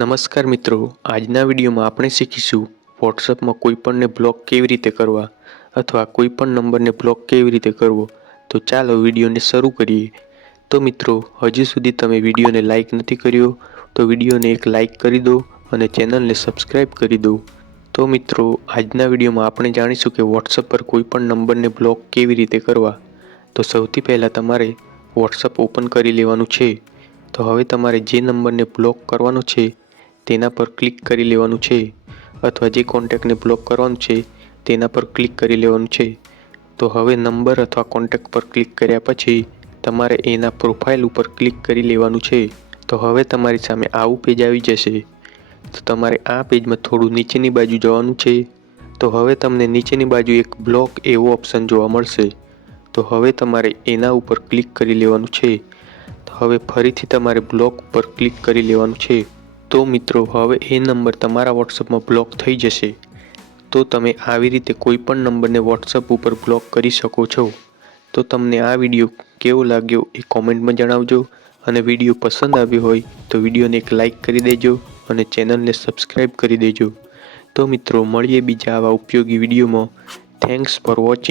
નમસ્કાર મિત્રો, આજના વિડીયોમાં આપણે શીખીશું વોટ્સઅપમાં કોઈપણને બ્લોક કેવી રીતે કરવા અથવા કોઈપણ નંબરને બ્લોક કેવી રીતે કરવો। તો ચાલો વિડીયોને શરૂ કરીએ। તો મિત્રો, હજી સુધી તમે વિડીયોને લાઈક નથી કર્યો તો વિડીયોને એક લાઈક કરી દો અને ચેનલને સબસ્ક્રાઈબ કરી દો। તો મિત્રો, આજના વિડીયોમાં આપણે જાણીશું કે વોટ્સઅપ પર કોઈપણ નંબરને બ્લોક કેવી રીતે કરવા। તો સૌથી પહેલાં તમારે વોટ્સઅપ ઓપન કરી લેવાનું છે। તો હવે તમારે જે નંબરને બ્લોક કરવાનો છે તેના પર ક્લિક કરી લેવાનું છે અથવા જે કોન્ટેક્ટને બ્લોક કરવાનું છે તેના પર ક્લિક કરી લેવાનું છે। તો હવે નંબર અથવા કોન્ટેક્ટ પર ક્લિક કર્યા પછી તમારે એના પ્રોફાઇલ ઉપર ક્લિક કરી લેવાનું છે। તો હવે તમારી સામે આવું પેજ આવી જશે। તો તમારે આ પેજમાં થોડું નીચેની બાજુ જવાનું છે। તો હવે તમને નીચેની બાજુ એક બ્લોક એવો ઓપ્શન જોવા મળશે। તો હવે તમારે એના ઉપર ક્લિક કરી લેવાનું છે। તો હવે ફરીથી તમારે બ્લોક ઉપર ક્લિક કરી લેવાનું છે। તો મિત્રો, હવે એ નંબર તમારા વોટ્સઅપમાં બ્લોક થઈ જશે। તો તમે આવી રીતે કોઈપણ નંબરને વોટ્સઅપ ઉપર બ્લોક કરી શકો છો। તો તમને આ વિડીયો કેવો લાગ્યો એ કોમેન્ટમાં જણાવજો અને વિડીયો પસંદ આવ્યો હોય તો વિડીયોને એક લાઈક કરી દેજો અને ચેનલને સબસ્ક્રાઈબ કરી દેજો। તો મિત્રો, મળીએ બીજા આવા ઉપયોગી વિડીયોમાં। Thanks for watching.